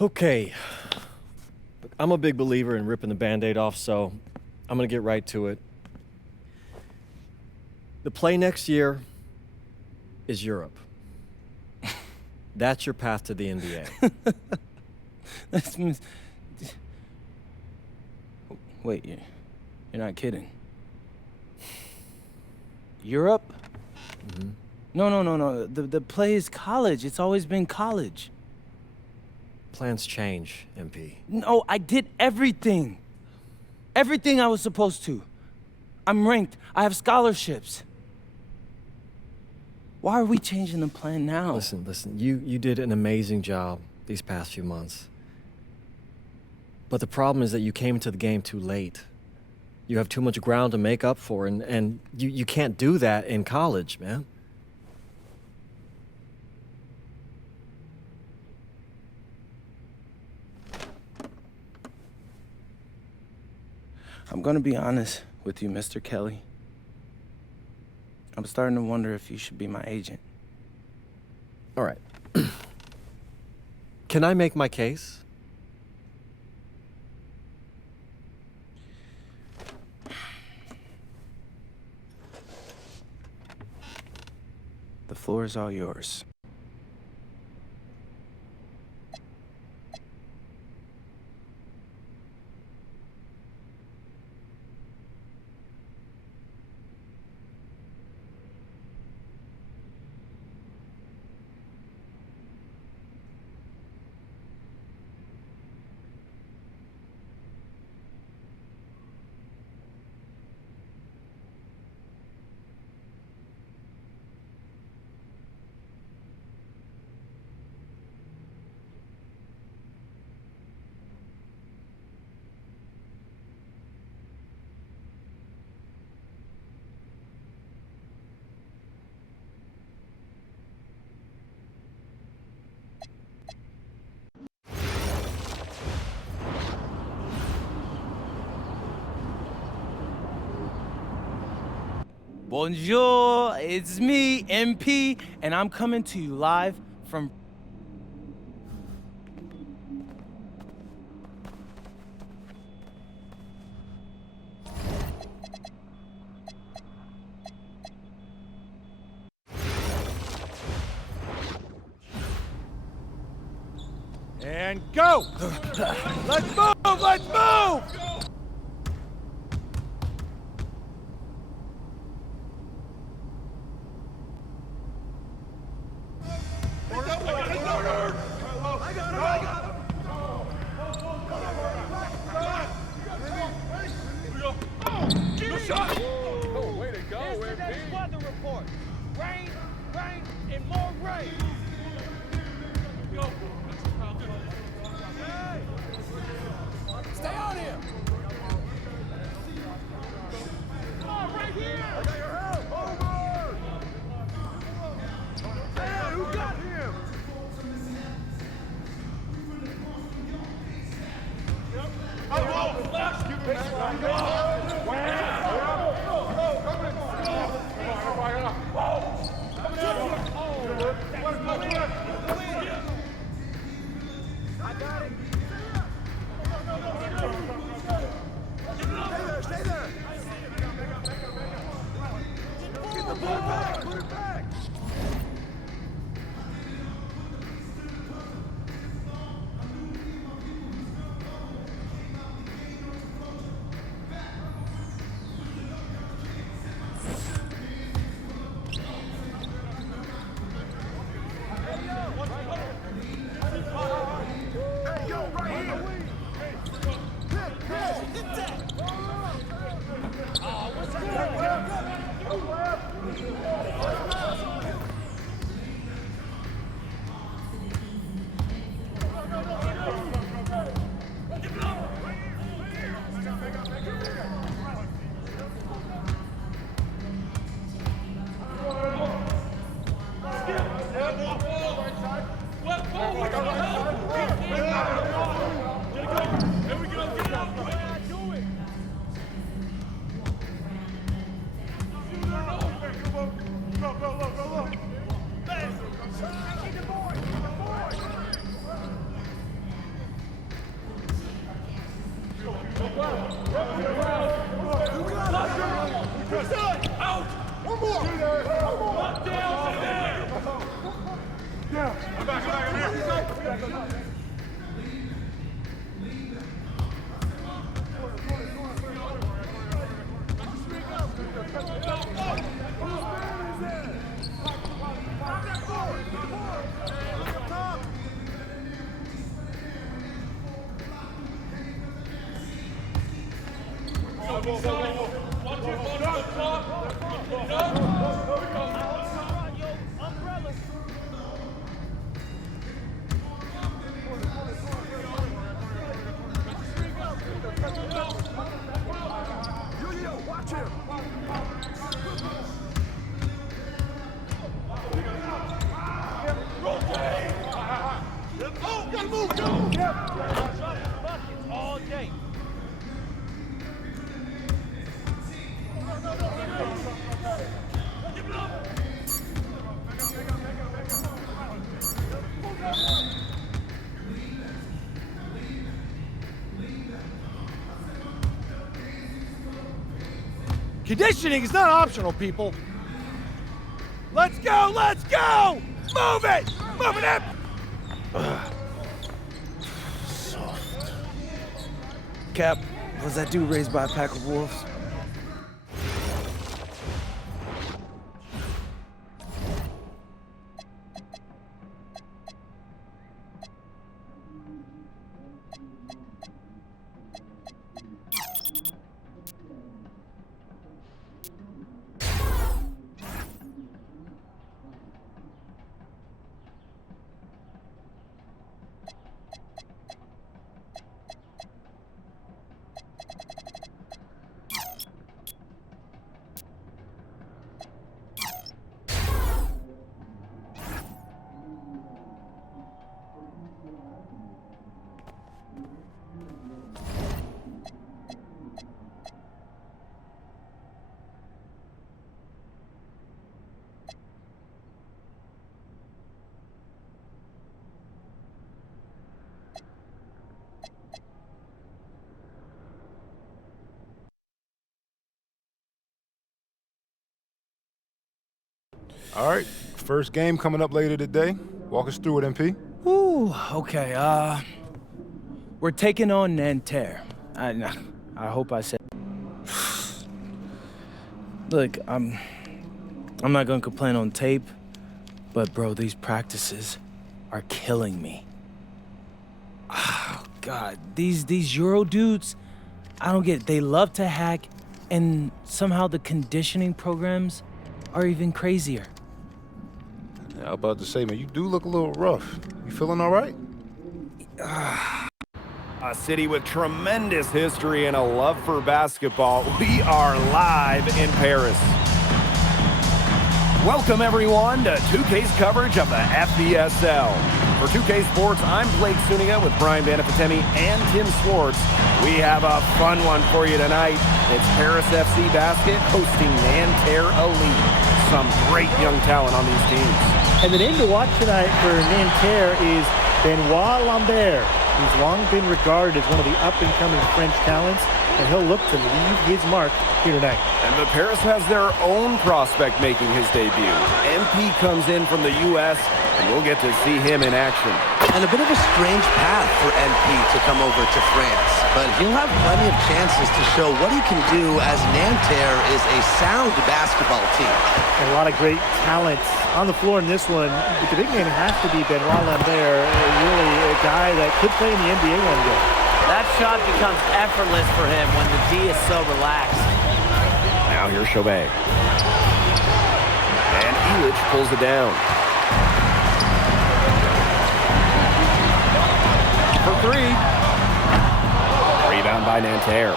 Okay. Look, I'm a big believer in ripping the Band-Aid off, so I'm gonna get right to it. The play next year is Europe. That's your path to the NBA. That's Wait, you're not kidding. Europe? Mm-hmm. No. The play is college. It's always been college. Plans change, MP. No, I did everything. Everything I was supposed to. I'm ranked. I have scholarships. Why are we changing the plan now? Listen, you did an amazing job these past few months. But the problem is that you came into the game too late. You have too much ground to make up for, and you can't do that in college, man. I'm gonna be honest with you, Mr. Kelly. I'm starting to wonder if you should be my agent. All right. Can I make my case? The floor is all yours. Bonjour, it's me, MP, and I'm coming to you live from... And go! Let's move! Let's move! Way to go, Yesterday's weather report. Rain, and more rain. Stay on him. Come on, right here. I got your help. Over. Hey, who got him? Stay there. Get the ball back. Put it back. Hey, yo, All day. Conditioning is not optional, people. Let's go! Let's go! Move it! Move it up! Cap, was that dude raised by a pack of wolves? All right, first game coming up later today. Walk us through it, MP. Ooh, okay, we're taking on Nanterre. I hope I said. Look, I'm not gonna complain on tape, but bro, these practices are killing me. Oh, God, these Euro dudes, I don't get it. They love to hack, and somehow the conditioning programs are even crazier. Yeah, I was about to say, man, you do look a little rough. You feeling all right? A city with tremendous history and a love for basketball. We are live in Paris. Welcome, everyone, to 2K's coverage of the FBSL. For 2K Sports, I'm Blake Suniga with Brian Banafitemi and Tim Swartz. We have a fun one for you tonight. It's Paris FC Basket hosting Nanterre Elite. Some great young talent on these teams. And the name to watch tonight for Nanterre is Benoit Lambert. He's long been regarded as one of the up-and-coming French talents, and he'll look to leave his mark here tonight. And the Paris has their own prospect making his debut. MP comes in from the U.S., and we'll get to see him in action. And a bit of a strange path for MP to come over to France, but he'll have plenty of chances to show what he can do, as Nanterre is a sound basketball team. And a lot of great talent on the floor in this one, but the big name has to be Benoit Lambert, really a guy that could play in the NBA one day. That shot becomes effortless for him when the D is so relaxed. Now here's Chauvet. And Elich pulls it down. For three. Rebound by Nanterre.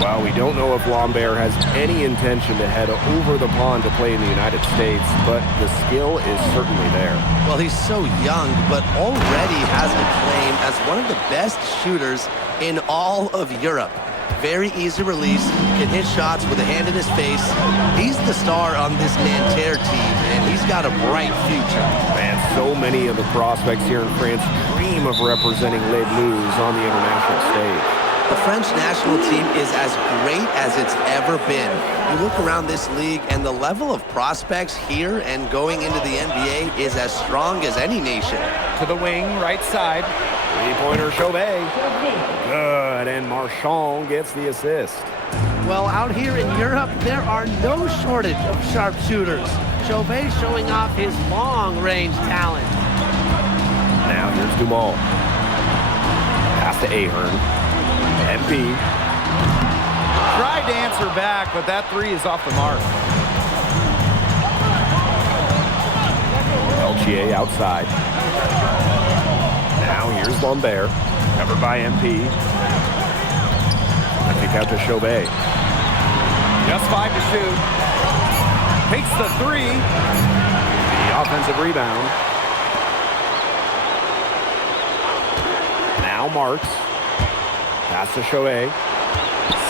Well, we don't know if Lambert has any intention to head over the pond to play in the United States, but the skill is certainly there. Well, he's so young, but already has a claim as one of the best shooters in all of Europe. Very easy release, can hit shots with a hand in his face. He's the star on this Nanterre team, and he's got a bright future. Man, so many of the prospects here in France dream of representing Les Blues on the international stage. The French national team is as great as it's ever been. You look around this league, and the level of prospects here and going into the NBA is as strong as any nation. To the wing, right side. Three-pointer Chauvet. Good, and Marchand gets the assist. Well, out here in Europe, there are no shortage of sharpshooters. Chauvet showing off his long-range talent. Now here's Dumal. Pass to Ahern. MP. Tried to answer back, but that three is off the mark. Peltier outside. Now here's Lambert. Covered by MP. I kick out to Chauvet. Just 5 to shoot. Takes the three. The offensive rebound. Now Marks. Pass to Chauvet.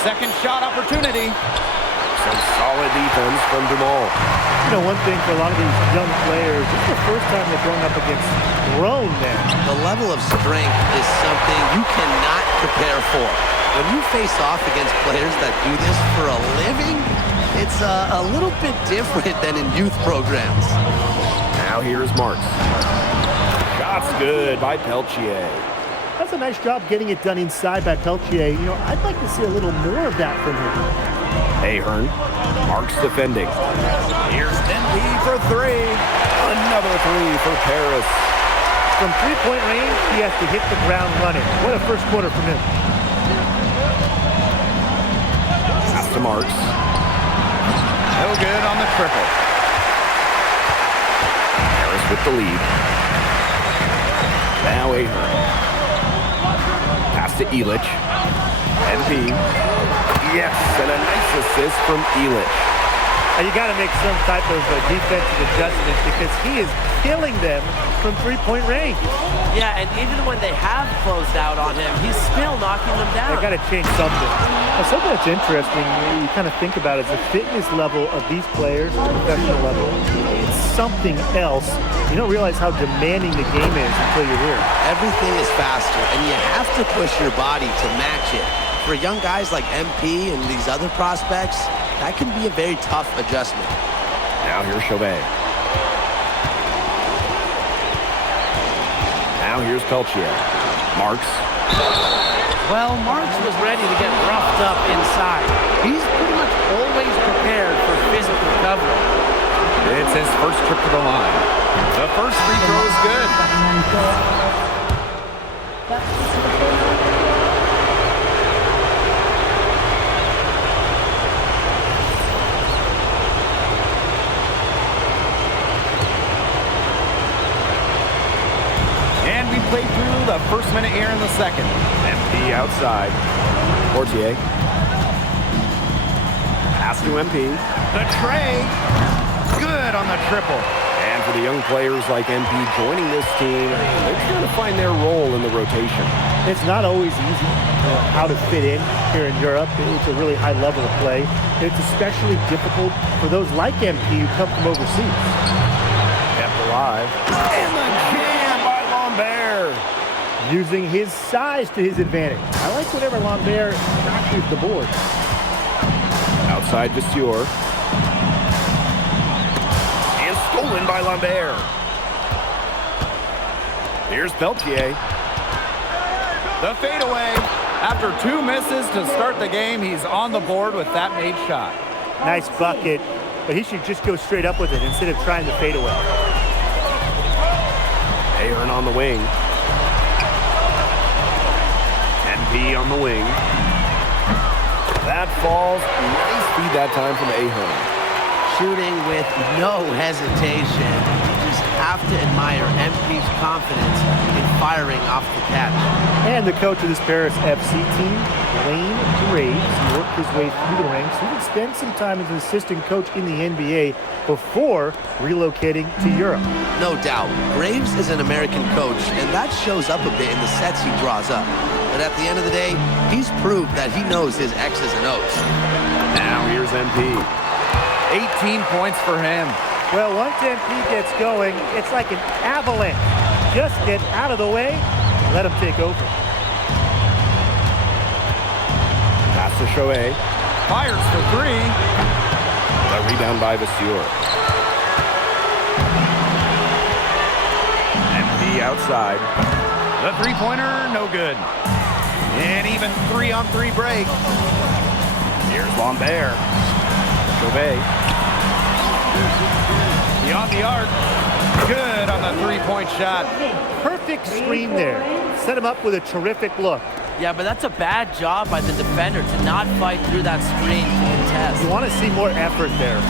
Second shot opportunity. Some solid defense from Dumal. You know, one thing for a lot of these young players, it's the first time they're going up against grown men. The level of strength is something you cannot prepare for. When you face off against players that do this for a living, it's a little bit different than in youth programs. Now here's Marks. Shot's good by Peltier. That's a nice job getting it done inside by Peltier. You know, I'd like to see a little more of that from him. Ahern. Marks defending. Here's MP for three. Another three for Paris. From three-point range, he has to hit the ground running. What a first quarter from him. Pass to Marks. No good on the triple. Paris with the lead. Now Ahern. Pass to Elich. MP. Yes, and a nice assist from Elich. You got to make some type of defensive adjustment because he is killing them from three-point range. Yeah, and even when they have closed out on him, he's still knocking them down. They got to change something. Now, something that's interesting, you kind of think about, is the fitness level of these players at the professional level. It's something else. You don't realize how demanding the game is until you're here. Everything is faster, and you have to push your body to match it. For young guys like MP and these other prospects, that can be a very tough adjustment. Now here's Chauvet. Now here's Peltier. Marks. Well, Marks was ready to get roughed up inside. He's pretty much always prepared for physical coverage. It's his first trip to the line. The first free throw is good. And we played through the first minute here in the second. MP outside. Portier. Pass to MP. The tray. Good on the triple. And for the young players like MP joining this team, they're trying to find their role in the rotation. It's not always easy how to fit in here in Europe. It's a really high level of play. It's especially difficult for those like MP who come from overseas. Kept alive. And the jam by Lambert. Using his size to his advantage. I like whenever Lambert crashes the board. Outside to Stewart. And stolen by Lambert. Here's Peltier. The fadeaway. After 2 misses to start the game, he's on the board with that made shot. Nice bucket, but he should just go straight up with it instead of trying to fade away. Ahern on the wing. MP on the wing. That falls. Nice feed that time from Ahern. Shooting with no hesitation. You just have to admire MP's confidence in firing off the catch. And the coach of this Paris FC team, Wayne Graves, he worked his way through the ranks. He would spend some time as an assistant coach in the NBA before relocating to Europe. No doubt, Graves is an American coach, and that shows up a bit in the sets he draws up. But at the end of the day, he's proved that he knows his X's and O's. Now here's MP. 18 points for him. Well, once MP gets going, it's like an avalanche. Just get out of the way, let him take over. Pass to Shohei. Fires for three. The rebound by Vasseur. MP outside. The three-pointer, no good. And even 3-on-3 break. Here's Lambert. Shohei. Beyond the arc. Good on the three-point shot. Perfect screen there. Set him up with a terrific look. Yeah, but that's a bad job by the defender to not fight through that screen to contest. You want to see more effort there.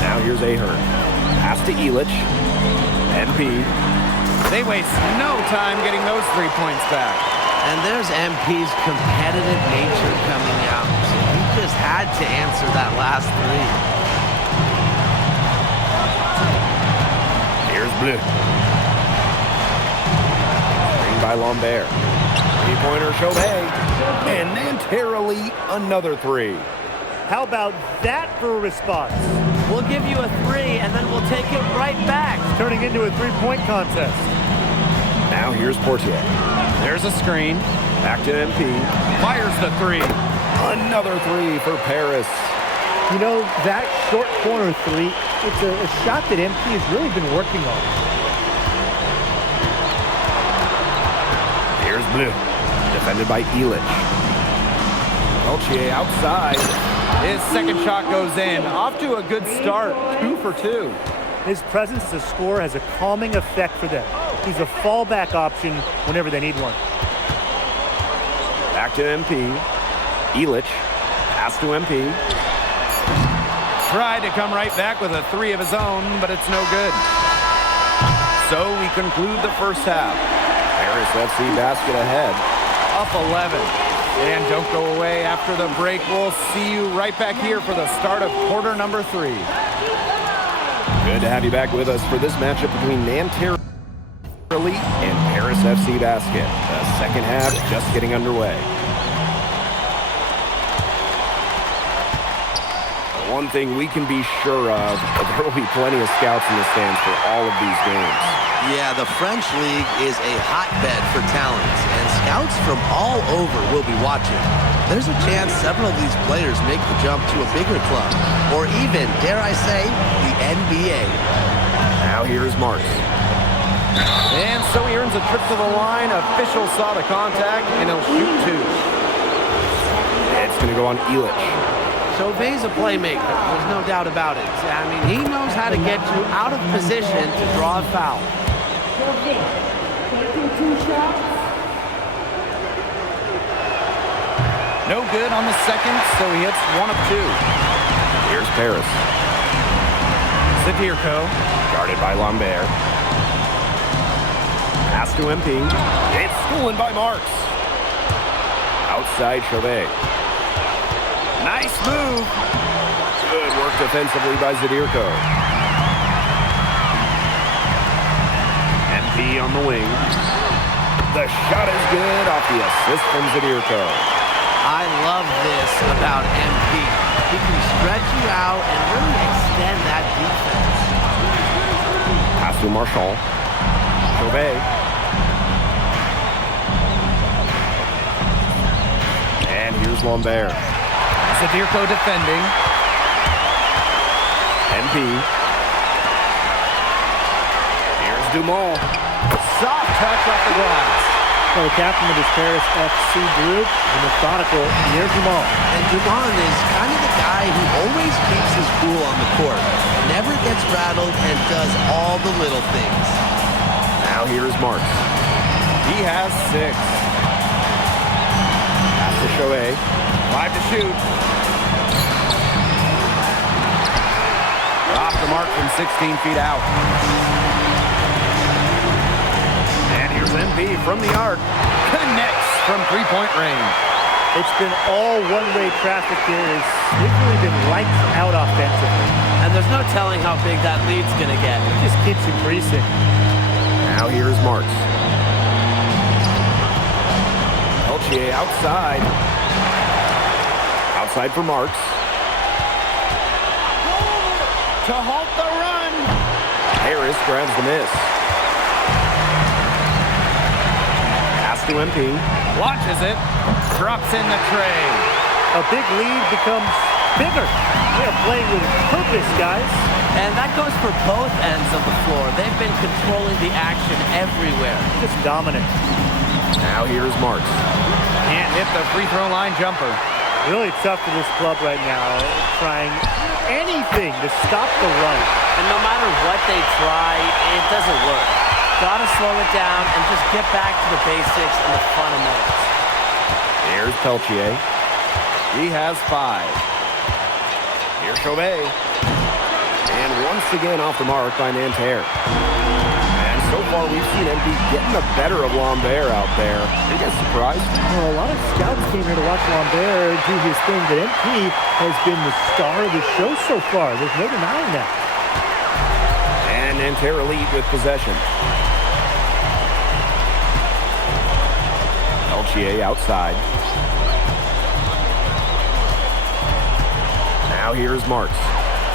Now here's Ahern. Pass to Illich. MP. They waste no time getting those 3 points back. And there's MP's competitive nature coming out. So he just had to answer that last three. Here's Bleu. Screen by Lambert. Three-pointer Shohei. And Nanterli, another three. How about that for a response? We'll give you a three, and then we'll take it right back. Turning into a three-point contest. Now here's Portier. There's a screen. Back to MP. Fires the three. Another three for Paris. You know, that short corner three, it's a shot that MP has really been working on. Here's Bleu. Defended by Illich. Peltier outside. His second shot goes in. Off to a good start. 2 for 2. His presence as a scorer has a calming effect for them. He's a fallback option whenever they need one. Back to MP. Illich. Pass to MP. Tried to come right back with a three of his own, but it's no good. So we conclude the first half. Paris FC basket ahead. Up 11. And don't go away after the break. We'll see you right back here for the start of quarter number 3. Good to have you back with us for this matchup between Nanterli and Paris FC Basket. The second half just getting underway. One thing we can be sure of, there will be plenty of scouts in the stands for all of these games. Yeah, the French League is a hotbed for talent, and scouts from all over will be watching. There's a chance several of these players make the jump to a bigger club, or even, dare I say, the NBA. Now here's Marks. And so he earns a trip to the line. Official saw the contact, and he'll shoot 2. It's going to go on Illich. Chauvet's a playmaker. There's no doubt about it. I mean, he knows how to get you out of position to draw a foul. No good on the second, so he hits 1 of 2. Here's Paris. Zadirko. Guarded by Lambert. Pass to MP. It's stolen by Marks. Outside Chauvet. Nice move. Good work defensively by Zadirko. MP on the wing. The shot is good off the assist from Zadirko. I love this about MP. He can stretch you out and really extend that defense. Pass to Marchand. Chauvet. And here's Lambert. Zadirko defending. MP. Here's Dumont. Soft touch off the glass. Well, the captain of this Paris FC group, the methodical Pierre Dumont. And Dumont is kind of the guy who always keeps his cool on the court, never gets rattled, and does all the little things. Now here's Marks. He has 6. Pass to Shohei. 5 to shoot. Off the mark from 16 feet out. And here's MP from the arc. Connects from three-point range. It's been all one-way traffic here. It's really been lights out offensively. And there's no telling how big that lead's going to get. It just keeps increasing. Now here's Marks. Peltier outside. Outside for Marks. To halt the run. Harris grabs the miss. Pass to MP. Launches it. Drops in the tray. a big lead becomes bigger. They're playing with purpose, guys. And that goes for both ends of the floor. They've been controlling the action everywhere. Just dominant. Now here's Marks. Can't hit the free throw line jumper. Really tough for this club right now, trying anything to stop the run. And no matter what they try, it doesn't work. Gotta slow it down and just get back to the basics and the fundamentals. Here's Peltier. He has 5. Here's Chauvet. And once again off the mark by Nanterre. And so far we've seen MP getting the better of Lambert out there. Are you guys surprised? Well, a lot of scouts came here to watch Lambert do his thing, but MP has been the star of the show so far. There's no denying that. And Nanterre lead with possession. Peltier outside. Now here's Marks.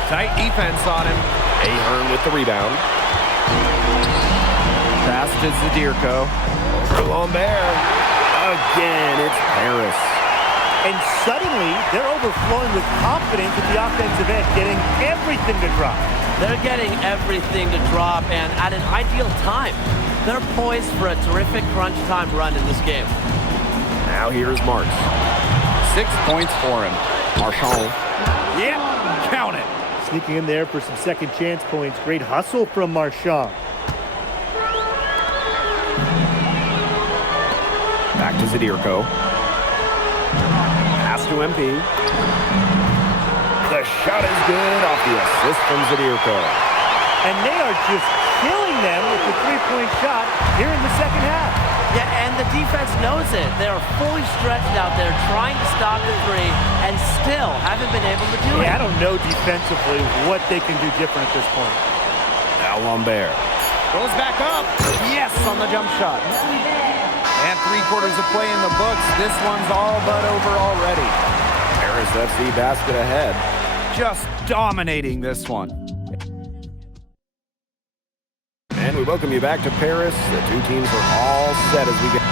Tight defense on him. Ahern with the rebound. Pass to Zadirko. For Lambert. Again, it's Paris. And suddenly, they're overflowing with confidence at the offensive end, getting everything to drop. They're getting everything to drop, and at an ideal time. They're poised for a terrific crunch time run in this game. Now here's Marks. 6 points for him. Marchand. Yep, count it. Sneaking in there for some second chance points. Great hustle from Marchand. Back to Zadirko. Pass to MP. The shot is good off the assist from Zadirko. And they are just killing them with the three-point shot here in the second half. Yeah, and the defense knows it. They're fully stretched out there trying to stop the three and still haven't been able to do it. I don't know defensively what they can do different at this point. Now Lambert. Goes back up. Yes, on the jump shot. And 3/4 of play in the books. This one's all but over already. Paris FC basket ahead. Just dominating this one. And we welcome you back to Paris. The two teams are all set as we get a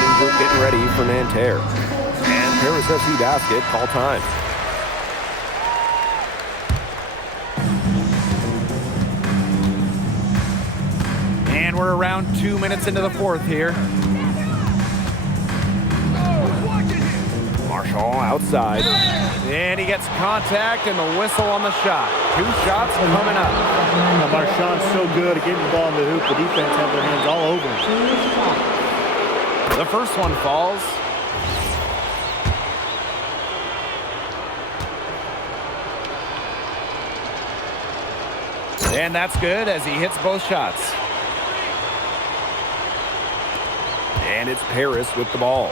new group getting ready for Nanterre. And Paris FC basket call time. And we're around 2 minutes into the fourth here. Marchand outside. And he gets contact and the whistle on the shot. 2 shots coming up. Now Marchand's so good at getting the ball in the hoop. The defense have their hands all over him. The first one falls. And that's good as he hits both shots. And it's Paris with the ball.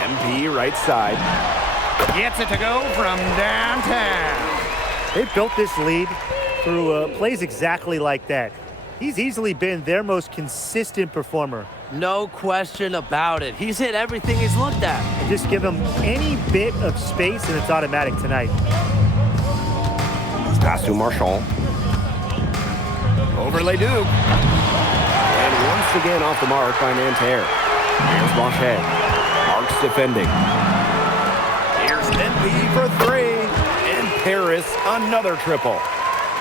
MP right side. Gets it to go from downtown. They've built this lead through plays exactly like that. He's easily been their most consistent performer. No question about it. He's hit everything he's looked at. And just give him any bit of space and it's automatic tonight. Pass to Marchand. Over Leduc. And once again off the mark by Nanterre. Here's Blanchet. Marks defending. Here's MP for 3. And Paris another triple.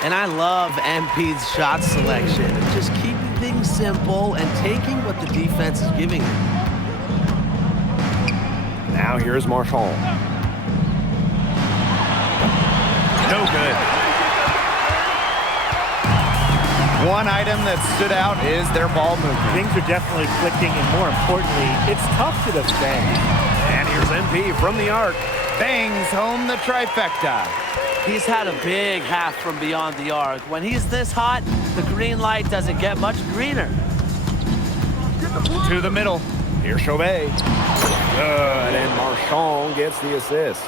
And I love MP's shot selection. Just keeping things simple and taking what the defense is giving him. Now here's Marchand. No good. One item that stood out is their ball movement. Things are definitely clicking, and more importantly, it's tough to defend. And here's MP from the arc. Bangs home the trifecta. He's had a big half from beyond the arc. When he's this hot, the green light doesn't get much greener. To the middle. Here's Chauvet. Good, and Marchand gets the assist.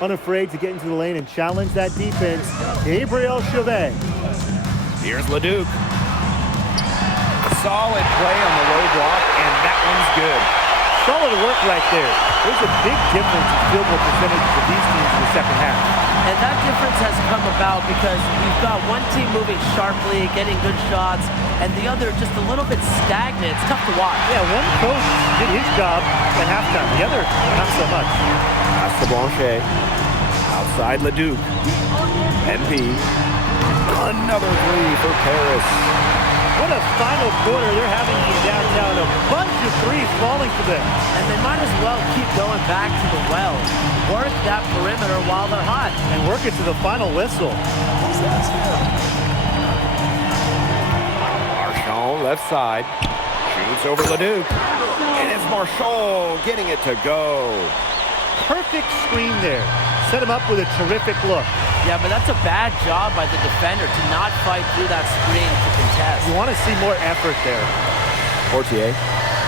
Unafraid to get into the lane and challenge that defense, Gabriel Chauvet. Here's Leduc. Solid play on the low block, and that one's good. Solid work right there. There's a big difference in field goal percentages of these teams in the second half. And that difference has come about because we've got one team moving sharply, getting good shots, and the other just a little bit stagnant. It's tough to watch. Yeah, one coach did his job at halftime. The other, not so much. Pass to Blanchet. Outside Leduc. MP. Another three for Paris. What a final quarter they're having in downtown. A bunch of threes falling for them. And they might as well keep going back to the well. Work that perimeter while they're hot. And work it to the final whistle. Marchand left side. Shoots over Leduc. And it's Marchand getting it to go. Perfect screen there. Set him up with a terrific look. Yeah, but that's a bad job by the defender to not fight through that screen to contest. You want to see more effort there. Portier.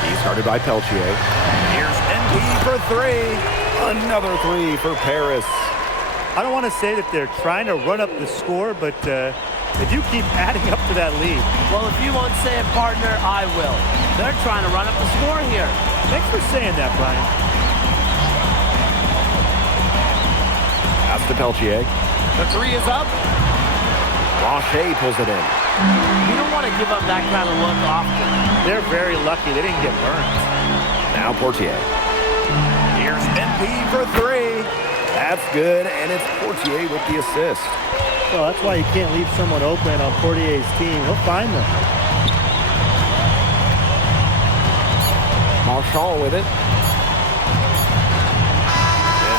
He's guarded by Peltier. Here's NP for three. Another three for Paris. I don't want to say that they're trying to run up the score, but they do keep adding up to that lead. Well, if you won't say it, partner, I will. They're trying to run up the score here. Thanks for saying that, Brian. Pass to Peltier. The three is up. Blanchet pulls it in. You don't want to give up that kind of look often. They're very lucky. They didn't get burned. Now Portier. Here's NP for three. That's good, and it's Portier with the assist. Well, that's why you can't leave someone open on Portier's team. He'll find them. Marchand with it.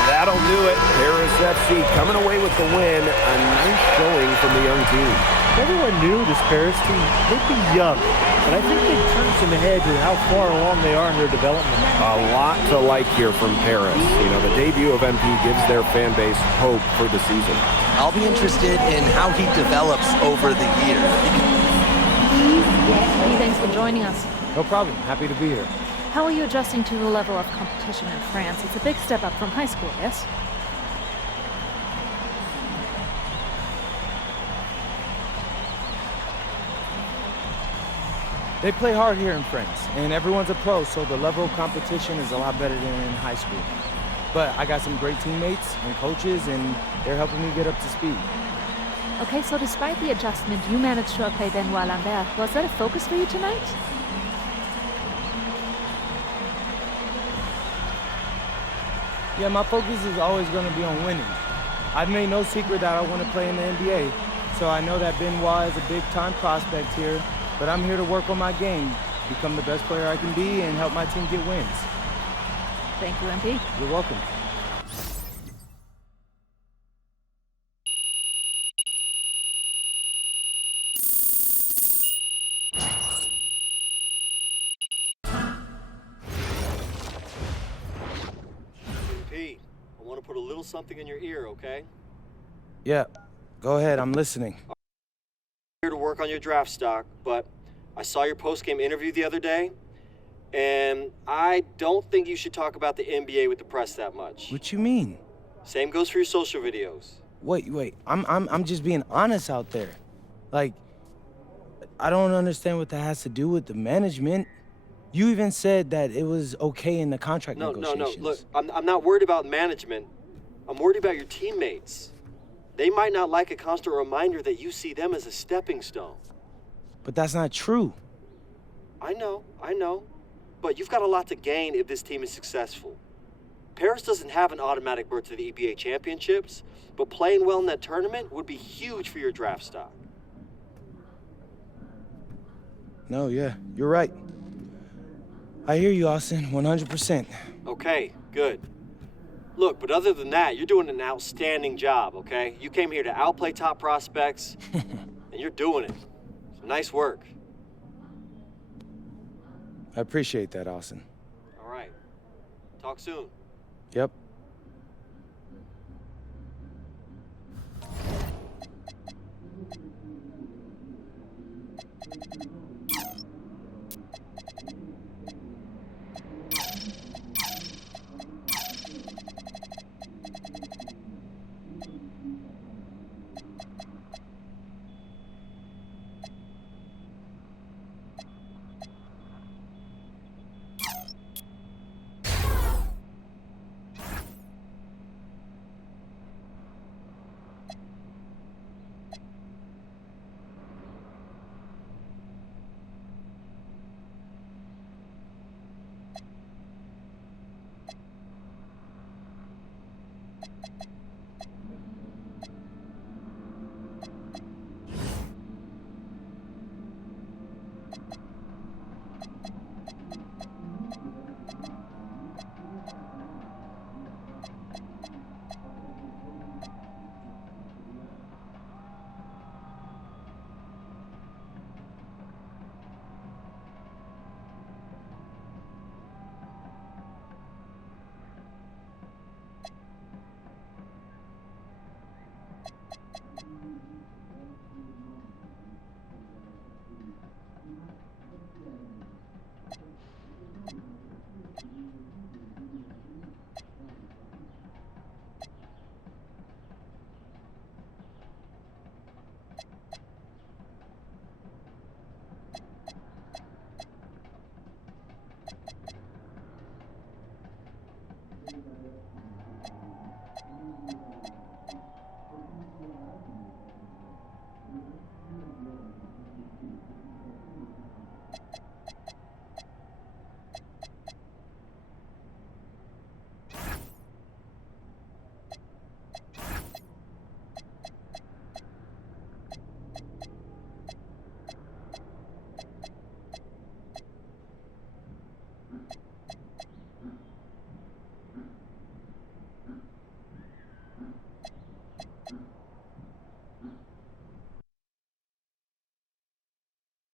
That'll do it. Paris FC coming away with the win. A nice showing from the young team. Everyone knew this Paris team, they'd be young, but I think they've turned some heads with how far along they are in their development. A lot to like here from Paris. You know, the debut of MP gives their fan base hope for the season. I'll be interested in how he develops over the year. Thanks for joining us. No problem. Happy to be here. How are you adjusting to the level of competition in France? It's a big step up from high school, yes? They play hard here in France, and everyone's a pro, so the level of competition is a lot better than in high school. But I got some great teammates and coaches, and they're helping me get up to speed. Okay, so despite the adjustment, you managed to outplay Benoit Lambert. Was that a focus for you tonight? Yeah, my focus is always going to be on winning. I've made no secret that I want to play in the NBA, so I know that Benoit is a big-time prospect here, but I'm here to work on my game, become the best player I can be, and help my team get wins. Thank you, MP. You're welcome. Pete, I want to put a little something in your ear, okay? Yeah, go ahead, I'm listening. I'm here to work on your draft stock, but I saw your post-game interview the other day, and I don't think you should talk about the NBA with the press that much. What you mean? Same goes for your social videos. Wait, I'm just being honest out there. Like, I don't understand what that has to do with the management. You even said that it was okay in the contract negotiations. No, look, I'm not worried about management. I'm worried about your teammates. They might not like a constant reminder that you see them as a stepping stone. But that's not true. I know. But you've got a lot to gain if this team is successful. Paris doesn't have an automatic berth to the EBA championships, but playing well in that tournament would be huge for your draft stock. No, yeah, you're right. I hear you, Austin, 100%. Okay, good. Look, but other than that, you're doing an outstanding job, okay? You came here to outplay top prospects, and you're doing it. So nice work. I appreciate that, Austin. All right. Talk soon. Yep.